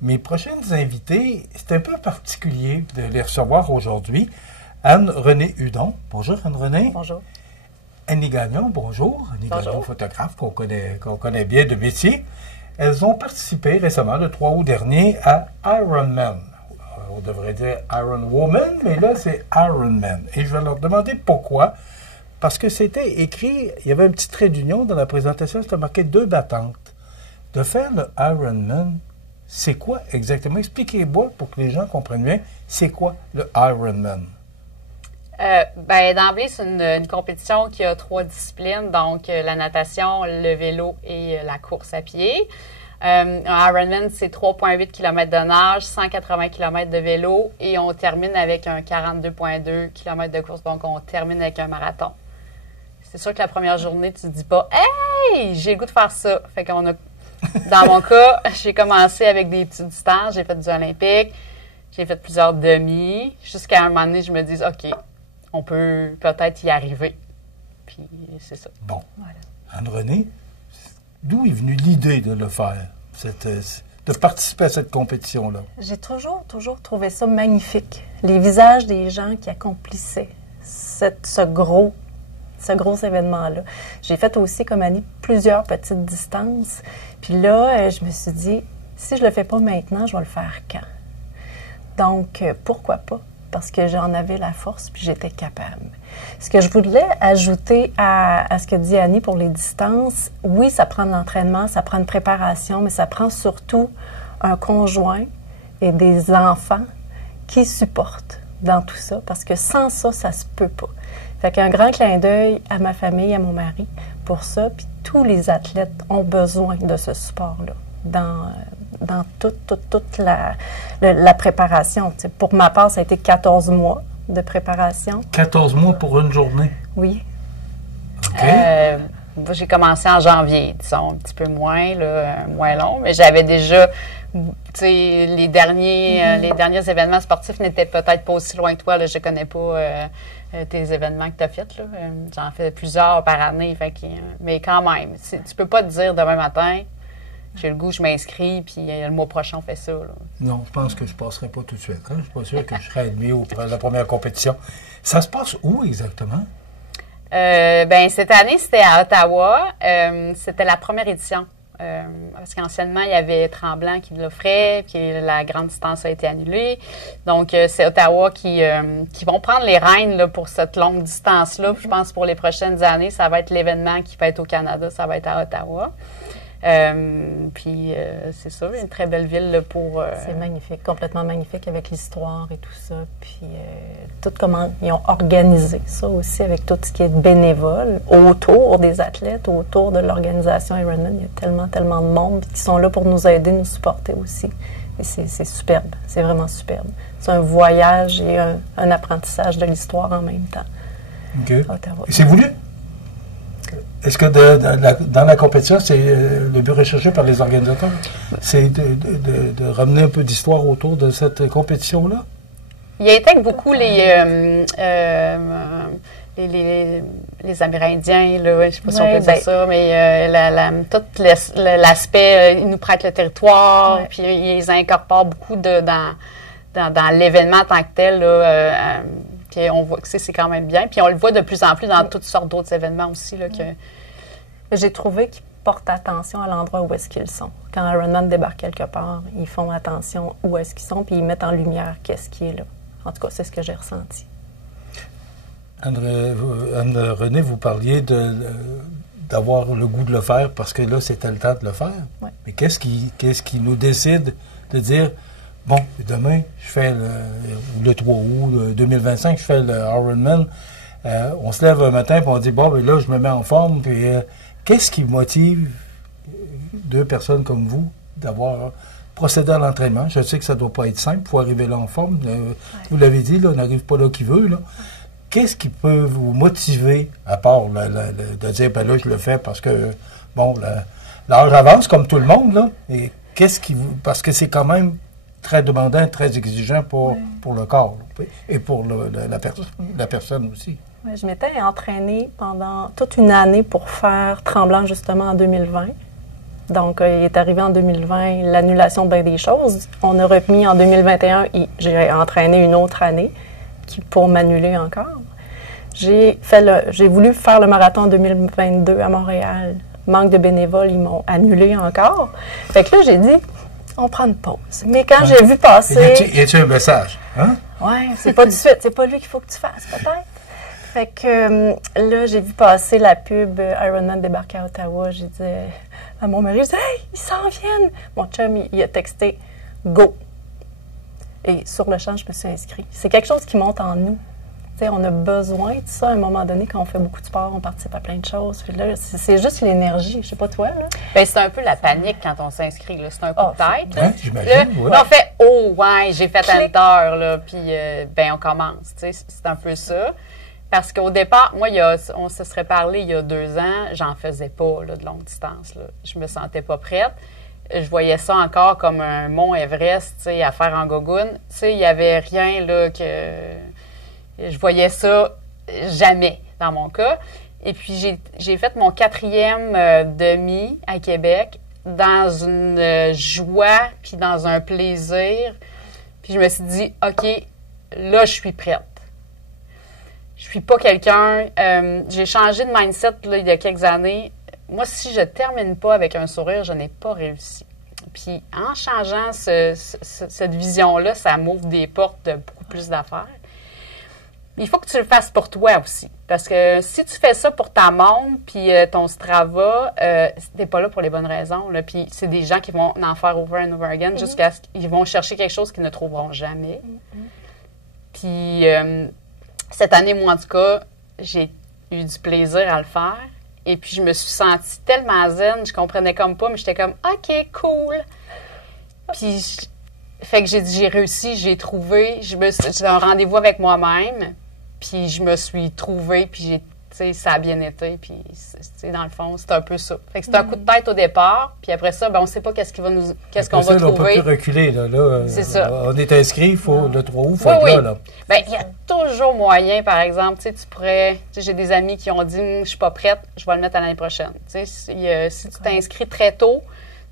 Mes prochaines invités, c'est un peu particulier de les recevoir aujourd'hui. Anne-Renée Hudon. Bonjour Anne-Renée. Bonjour. Annie Gagnon, bonjour. Annie Bonjour. Gagnon, photographe qu'on connaît bien de métier. Elles ont participé récemment, le 3 août dernier, à Ironman. On devrait dire Iron Woman, mais là, c'est Ironman. Et je vais leur demander pourquoi. Parce que c'était écrit, il y avait un petit trait d'union dans la présentation, c'était marqué 2 battantes. De faire le Ironman, c'est quoi exactement? Expliquez-moi pour que les gens comprennent bien, c'est quoi le Ironman? D'emblée, c'est une compétition qui a 3 disciplines, donc la natation, le vélo et la course à pied. Un Ironman, c'est 3,8 km de nage, 180 km de vélo et on termine avec un 42,2 km de course, donc on termine avec un marathon. C'est sûr que la première journée, tu te dis pas « Hey, j'ai le goût de faire ça! » Fait qu'on a, dans mon cas, j'ai commencé avec des petites distances, j'ai fait du olympique, j'ai fait plusieurs demi, jusqu'à un moment donné, je me dis « OK, on peut peut-être y arriver. » Puis c'est ça. Bon. Voilà. Anne-Renée, d'où est venue l'idée de le faire, de participer à cette compétition-là? J'ai toujours trouvé ça magnifique. Les visages des gens qui accomplissaient ce gros événement-là. J'ai fait aussi, comme Annie, plusieurs petites distances. Puis là, je me suis dit, si je le fais pas maintenant, je vais le faire quand? Donc, pourquoi pas? Parce que j'en avais la force, puis j'étais capable. Ce que je voulais ajouter à ce que dit Annie pour les distances, oui, ça prend de l'entraînement, ça prend une préparation, mais ça prend surtout un conjoint et des enfants qui supportent dans tout ça, parce que sans ça, ça se peut pas. Fait qu'un grand clin d'œil à ma famille, à mon mari, pour ça, puis tous les athlètes ont besoin de ce support-là dans toute la préparation. T'sais, pour ma part, ça a été 14 mois de préparation. 14 mois pour une journée? Oui. OK. J'ai commencé en janvier, disons, un petit peu moins, moins long, mais j'avais déjà, les derniers événements sportifs n'étaient peut-être pas aussi loin que toi, là, je connais pas tes événements que tu as faits, là. J'en fais plusieurs par année, mais quand même, tu peux pas te dire demain matin, j'ai le goût, je m'inscris, puis le mois prochain, on fait ça. Là. Non, je pense que je ne passerai pas tout de suite. Hein? Je ne suis pas sûr que je serai admis à la première compétition. Ça se passe où exactement? Cette année, c'était à Ottawa. C'était la première édition. Parce qu'anciennement, il y avait Tremblant qui l'offrait, puis la grande distance a été annulée. Donc, c'est Ottawa qui vont prendre les rênes là, pour cette longue distance-là. Je pense pour les prochaines années, ça va être l'événement qui va être au Canada, ça va être à Ottawa. C'est ça, une très belle ville là, pour... C'est magnifique, complètement magnifique avec l'histoire et tout ça. Puis tout comment ils ont organisé ça aussi avec tout ce qui est bénévole autour des athlètes, autour de l'organisation Ironman. Il y a tellement de monde qui sont là pour nous aider, nous supporter aussi. Et c'est superbe, c'est vraiment superbe. C'est un voyage et un apprentissage de l'histoire en même temps. OK. Ottawa. Et c'est voulu? Est-ce que dans la compétition, c'est le but recherché par les organisateurs, c'est de ramener un peu d'histoire autour de cette compétition-là? Il intègre beaucoup les Amérindiens, là, je ne sais pas si on peut dire ça, mais tout l'aspect, ils nous prêtent le territoire, puis ils les incorporent beaucoup dans l'événement en tant que tel, là, puis on voit que c'est quand même bien. Puis on le voit de plus en plus dans toutes sortes d'autres événements aussi. Là, J'ai trouvé qu'ils portent attention à l'endroit où est-ce qu'ils sont. Quand Ironman débarque quelque part, ils font attention où est-ce qu'ils sont, puis ils mettent en lumière qu'est-ce qui est là. En tout cas, c'est ce que j'ai ressenti. Anne-Renée, vous parliez d'avoir le goût de le faire parce que là, c'était le temps de le faire. Ouais. Mais qu'est-ce qui nous décide de dire... Bon, demain, je fais le 3 août 2025, je fais le Ironman. On se lève un matin et on dit, bon, ben là, je me mets en forme. Puis, qu'est-ce qui motive 2 personnes comme vous d'avoir procédé à l'entraînement? Je sais que ça ne doit pas être simple, il faut arriver là en forme. Vous l'avez dit, là, on n'arrive pas là qui veut. Là. Qu'est-ce qui peut vous motiver, à part de dire, ben là, je le fais parce que, bon, l'âge avance comme tout le monde, là. Et parce que c'est quand même très demandant, très exigeant pour le corps et pour la personne aussi. Oui, je m'étais entraînée pendant toute une année pour faire Tremblant justement en 2020. Donc, il est arrivé en 2020 l'annulation de bien des choses. On a remis en 2021 et j'ai entraîné une autre année pour m'annuler encore. J'ai voulu faire le marathon en 2022 à Montréal. Manque de bénévoles, ils m'ont annulé encore. Fait que là, j'ai dit, on prend une pause. Mais quand j'ai vu passer... Y a-tu un message? Hein? Oui, c'est pas tout de suite. C'est pas lui qu'il faut que tu fasses, peut-être. Fait que là, j'ai vu passer la pub Ironman débarque à Ottawa. J'ai dit à mon mari, je dis, hey, ils s'en viennent. Mon chum, il a texté go. Et sur le champ, je me suis inscrite. C'est quelque chose qui monte en nous. T'sais, on a besoin de ça à un moment donné quand on fait beaucoup de sport, on participe à plein de choses. Puis là, c'est juste l'énergie. Je sais pas toi, là. Bien, c'est un peu la panique quand on s'inscrit. Là. C'est un coup de tête. Oui, j'imagine. Oui. Là, on fait « Oh, ouais, j'ai fait enter », là, puis ben on commence. C'est un peu ça. Parce qu'au départ, moi, on se serait parlé il y a 2 ans, j'en faisais pas là, de longue distance. Là. Je me sentais pas prête. Je voyais ça encore comme un mont Everest à faire en gogoune. Il n'y avait rien là que... Je voyais ça jamais, dans mon cas. Et puis, j'ai fait mon 4e demi à Québec dans une joie puis dans un plaisir. Puis, je me suis dit, OK, là, je suis prête. Je suis pas quelqu'un... j'ai changé de mindset là, il y a quelques années. Moi, si je termine pas avec un sourire, je n'ai pas réussi. Puis, en changeant cette vision-là, ça m'ouvre des portes de beaucoup plus d'affaires. Il faut que tu le fasses pour toi aussi. Parce que si tu fais ça pour ta montre, puis ton Strava, t'es pas là pour les bonnes raisons. Là. Puis c'est des gens qui vont en faire over and over again jusqu'à ce qu'ils vont chercher quelque chose qu'ils ne trouveront jamais. Puis cette année, moi, en tout cas, j'ai eu du plaisir à le faire. Et puis je me suis sentie tellement zen, je comprenais comme pas, mais j'étais comme « OK, cool! » Puis fait que j'ai réussi, j'ai trouvé, j'ai un rendez-vous avec moi-même. Puis je me suis trouvée, puis ça a bien été. Puis dans le fond, c'est un peu ça. Fait que c'est un coup de tête au départ. Puis après ça, ben, on ne sait pas qu'est-ce qu'on va trouver. On peut plus reculer. Là, c'est ça. On est inscrit, il faut le 3 août, il faut être là. Bien, il y a toujours moyen, par exemple, tu pourrais... J'ai des amis qui ont dit « Je suis pas prête, je vais le mettre à l'année prochaine. » Si tu t'inscris très tôt,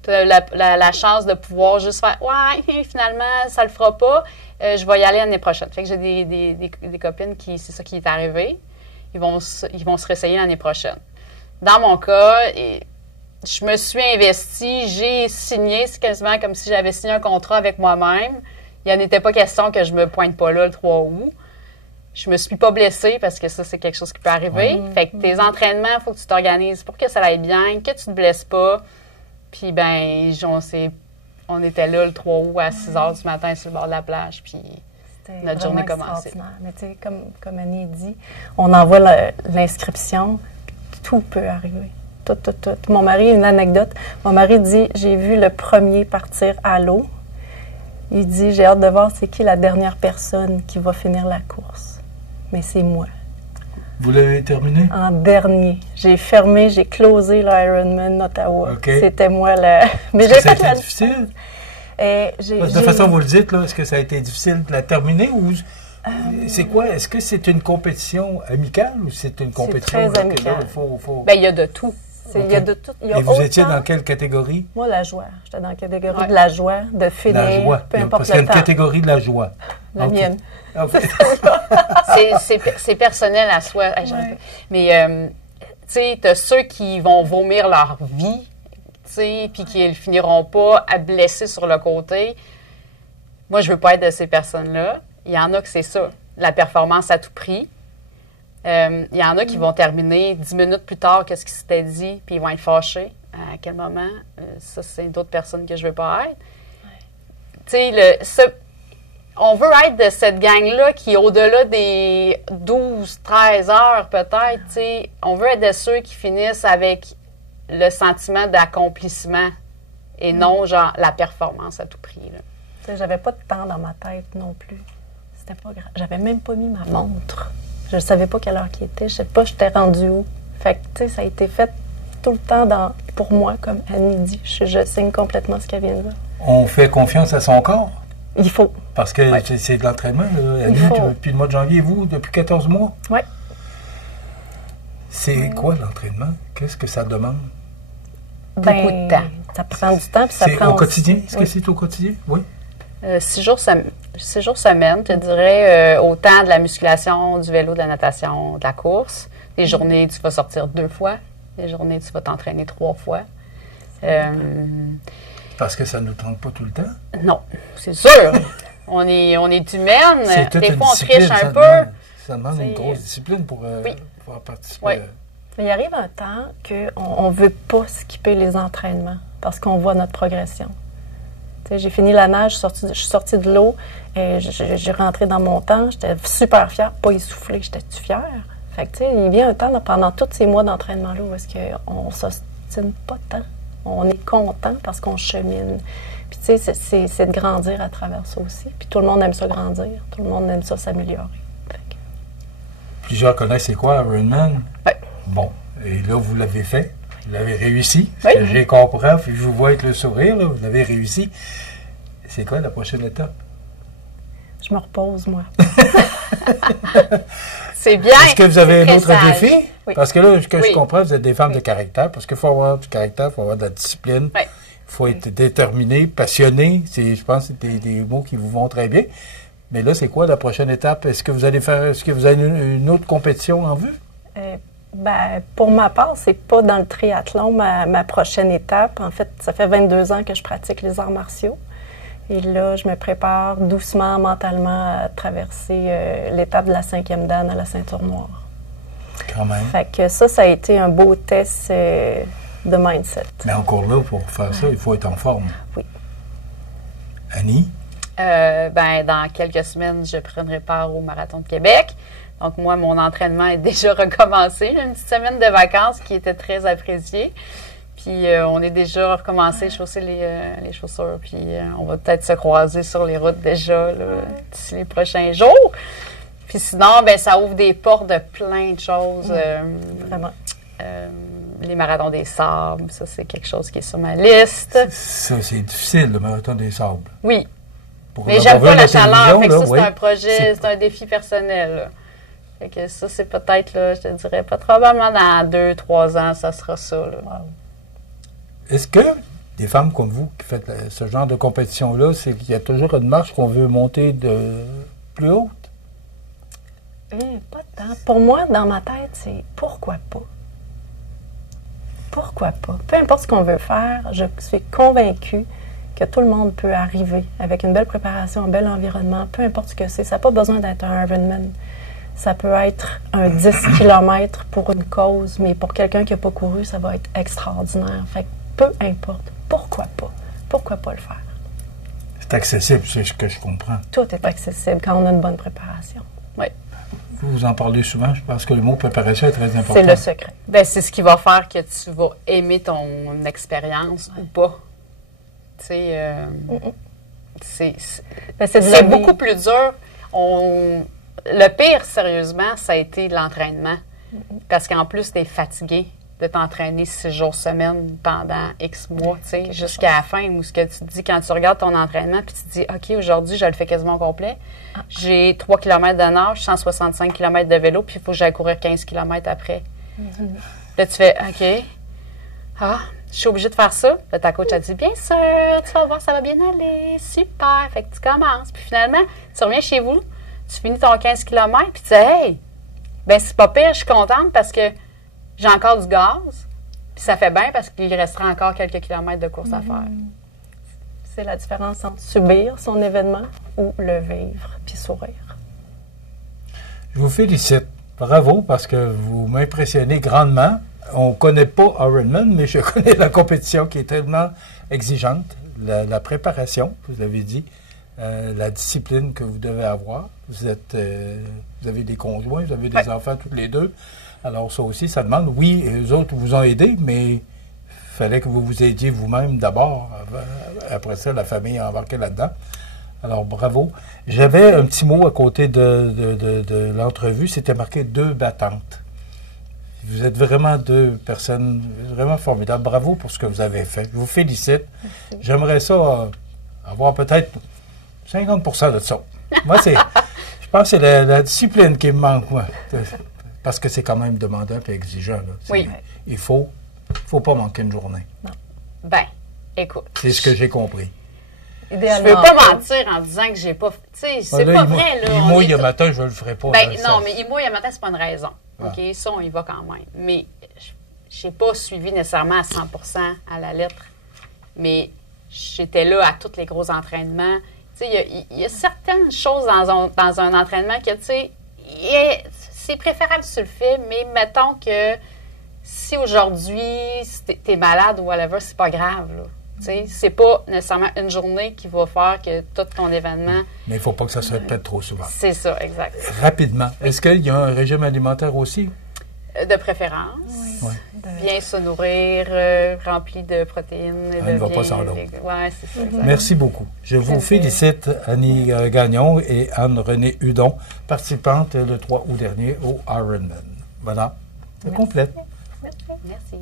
tu as la chance de pouvoir juste faire « Ouais, finalement, ça le fera pas. Je vais y aller l'année prochaine. » Fait que j'ai des copines qui, c'est ça qui est arrivé. Ils vont se réessayer l'année prochaine. Dans mon cas, je me suis investie, j'ai signé, c'est quasiment comme si j'avais signé un contrat avec moi-même. Il n'en était pas question que je me pointe pas là le 3 août. Je me suis pas blessée parce que ça, c'est quelque chose qui peut arriver. Fait que tes entraînements, il faut que tu t'organises pour que ça aille bien, que tu te blesses pas. Puis, ben, on était là le 3 août à 6 h du matin sur le bord de la plage, puis notre journée commençait. Mais tu sais, comme Annie dit, on envoie l'inscription, tout peut arriver. Tout. Mon mari, une anecdote, mon mari dit, j'ai vu le premier partir à l'eau. Il dit, j'ai hâte de voir c'est qui la dernière personne qui va finir la course. Mais c'est moi. Vous l'avez terminé? En dernier. J'ai fermé, j'ai closé l'Ironman Ottawa. Okay. C'était moi la... Mais j'ai fait la difficile? De toute façon, vous le dites, là, est-ce que ça a été difficile de la terminer ou c'est quoi? Est-ce que c'est une compétition amicale ou c'est une compétition... C'est très amical. Bien, il y a de tout. Il y a de tout. Et vous étiez dans quelle catégorie? Moi, la joie. J'étais dans la catégorie de la joie, de finir, la joie. Peu importe le temps. Parce qu'il y a une catégorie de la joie. La mienne. Okay. C'est personnel à soi. Mais, tu sais, tu as ceux qui vont vomir leur vie, tu sais, puis qui ne finiront pas à blesser sur le côté. Moi, je veux pas être de ces personnes-là. Il y en a que c'est ça, la performance à tout prix. Il y en a qui vont terminer 10 minutes plus tard que ce qui s'était dit, puis ils vont être fâchés. À quel moment? Ça, c'est d'autres personnes que je veux pas être. Tu sais, on veut être de cette gang-là qui, au-delà des 12, 13 heures peut-être, tu sais, on veut être de ceux qui finissent avec le sentiment d'accomplissement et non, genre, la performance à tout prix. Tu sais, j'avais pas de temps dans ma tête non plus. C'était pas grave. J'avais même pas mis ma montre. Je savais pas quelle heure qu'il était. Je sais pas, j'étais rendue où. Fait que, tu sais, ça a été fait tout le temps pour moi, comme Annie dit. Je signe complètement ce qu'elle vient de dire. On fait confiance à son corps? Il faut. Parce que c'est de l'entraînement. Annie, depuis le mois de janvier, vous, depuis 14 mois? Oui. C'est quoi l'entraînement? Qu'est-ce que ça demande? Beaucoup de temps. Ça prend du temps, puis ça C'est prend au quotidien? Est-ce que oui. c'est au quotidien? Oui. 6 jours semaine, je te dirais, autant de la musculation, du vélo, de la natation, de la course. Des journées, tu vas sortir 2 fois. Des journées, tu vas t'entraîner 3 fois. Parce que ça ne nous tente pas tout le temps. Non, c'est sûr. On est humaine. C'est toute Des une fois, on discipline, triche un ça peu. Ça demande une C'est- grosse discipline pour Oui. pouvoir participer. Oui. Mais il arrive un temps qu'on ne veut pas skipper les entraînements parce qu'on voit notre progression. Tu sais, j'ai fini la nage, je suis sortie de l'eau, et j'ai rentré dans mon temps, j'étais super fière, pas essoufflée, j'étais-tu fière? Fait que, tu sais, il vient un temps, pendant tous ces mois d'entraînement-là, où est-ce qu'on ne s'ostine pas tant. On est content parce qu'on chemine. Puis, tu sais, c'est de grandir à travers ça aussi. Puis, tout le monde aime ça grandir. Tout le monde aime ça s'améliorer. Fait que- Plusieurs connaissent c'est quoi Ironman? Oui. Bon. Et là, vous l'avez fait. Vous l'avez réussi. Ce Oui. que j'ai compris, puis je vous vois avec le sourire, là, vous l'avez réussi. C'est quoi la prochaine étape? Je me repose, moi. C'est bien. Est-ce que vous avez un c'est autre très sage. défi? Oui. Parce que là, ce que Oui. je comprends, vous êtes des femmes de caractère, parce qu'il faut avoir du caractère, il faut avoir de la discipline, Oui. il faut être déterminé, passionné. Je pense que c'est des mots qui vous vont très bien. Mais là, c'est quoi la prochaine étape? Est-ce que vous allez faire, est-ce que vous avez une autre compétition en vue? Ben, pour ma part, c'est pas dans le triathlon ma prochaine étape. En fait, ça fait 22 ans que je pratique les arts martiaux. Et là, je me prépare doucement, mentalement, à traverser l'étape de la 5e dan à la ceinture noire. Quand même. Fait que ça a été un beau test de mindset. Mais encore là, pour faire ça, il faut être en forme. Oui. Annie? Ben, dans quelques semaines, je prendrai part au Marathon de Québec. Donc, moi, mon entraînement est déjà recommencé. J'ai une petite semaine de vacances qui était très appréciée. Puis, on est déjà recommencé à chausser les chaussures. Puis, on va peut-être se croiser sur les routes déjà là, d'ici les prochains jours. Puis, sinon, ben, ça ouvre des portes de plein de choses. Vraiment. Les marathons des sables, ça, c'est quelque chose qui est sur ma liste. Ça, c'est difficile, le marathon des sables. Oui. Pour Mais en j'aime avoir pas vu la à chaleur, fait que télévision, ça, là, c'est oui. un projet, c'est un défi personnel. Là. Fait que ça, c'est peut-être, là, je te dirais, pas probablement dans 2-3 ans, ça sera ça. Là. Est-ce que des femmes comme vous qui faites ce genre de compétition-là, c'est qu'il y a toujours une marche qu'on veut monter de plus haute? Pas tant. Pour moi, dans ma tête, c'est pourquoi pas? Pourquoi pas? Peu importe ce qu'on veut faire, je suis convaincue que tout le monde peut arriver avec une belle préparation, un bel environnement, peu importe ce que c'est. Ça n'a pas besoin d'être un Ironman. Ça peut être un 10 km pour une cause, mais pour quelqu'un qui n'a pas couru, ça va être extraordinaire. Fait que peu importe. Pourquoi pas? Pourquoi pas le faire? C'est accessible, c'est ce que je comprends. Tout est accessible quand on a une bonne préparation. Oui. Vous en parlez souvent, je pense que le mot préparation est très important. C'est le secret. Ben, c'est ce qui va faire que tu vas aimer ton expérience ou pas. Tu sais, Ben, c'est de la c'est vie. beaucoup plus dur. Le pire, sérieusement, ça a été l'entraînement. Parce qu'en plus, tu es fatigué de t'entraîner 6 jours semaine pendant X mois, tu sais, jusqu'à la fin, où ce que tu te dis, quand tu regardes ton entraînement, puis tu te dis, OK, aujourd'hui, je le fais quasiment au complet. J'ai 3 km de nage, 165 km de vélo, puis il faut que j'aille courir 15 km après. Là, tu fais, OK, je suis obligée de faire ça. Là, ta coach a dit, bien sûr, tu vas voir, ça va bien aller, super. Fait que tu commences. Puis finalement, tu reviens chez vous, tu finis ton 15 km, puis tu dis, hey, ben c'est pas pire, je suis contente parce que j'ai encore du gaz, puis ça fait bien parce qu'il restera encore quelques kilomètres de course à faire. C'est la différence entre subir son événement ou le vivre puis sourire. Je vous félicite. Bravo, parce que vous m'impressionnez grandement. On ne connaît pas Ironman, mais je connais la compétition qui est tellement exigeante. La préparation, vous l'avez dit, la discipline que vous devez avoir. Vous avez des conjoints, vous avez des enfants tous les deux. Alors ça aussi, ça demande. Oui, eux autres vous ont aidé, mais il fallait que vous vous aidiez vous-même d'abord. Après ça, la famille a embarqué là-dedans. Alors, bravo. J'avais un petit mot à côté de l'entrevue. C'était marqué 2 battantes. Vous êtes vraiment 2 personnes vraiment formidables. Bravo pour ce que vous avez fait. Je vous félicite. Merci. J'aimerais ça avoir peut-être 50% de ça. Moi, je pense que c'est la discipline qui me manque, moi. Parce que c'est quand même demandant et exigeant. Là. Oui. Il faut pas manquer une journée. Non. Ben, Écoute. C'est ce que j'ai compris. Je ne veux pas mentir en disant que j'ai pas... Tu sais, c'est pas vrai, là. Il mouille le matin, je ne le ferai pas. Ben, là, non, mais il mouille le matin, c'est pas une raison. OK? Ça, on y va quand même. Mais je n'ai pas suivi nécessairement à 100% à la lettre. Mais j'étais là à tous les gros entraînements. Tu sais, il y a certaines choses dans un entraînement que, tu sais, c'est préférable si tu le fais, mais mettons que si aujourd'hui, tu es malade ou whatever, c'est pas grave, là. C'est pas nécessairement une journée qui va faire que tout ton événement... Mais il ne faut pas que ça se répète trop souvent. C'est ça, exact. Rapidement, est-ce qu'il y a un régime alimentaire aussi? De préférence. Oui. Bien se nourrir, rempli de protéines. Elle ne va pas sans l'autre. Oui, c'est ça. Exact. Merci beaucoup. Je vous félicite, Annie Gagnon et Anne-Renée Hudon, participantes le 3 août dernier au Ironman. Voilà, c'est complète. Merci.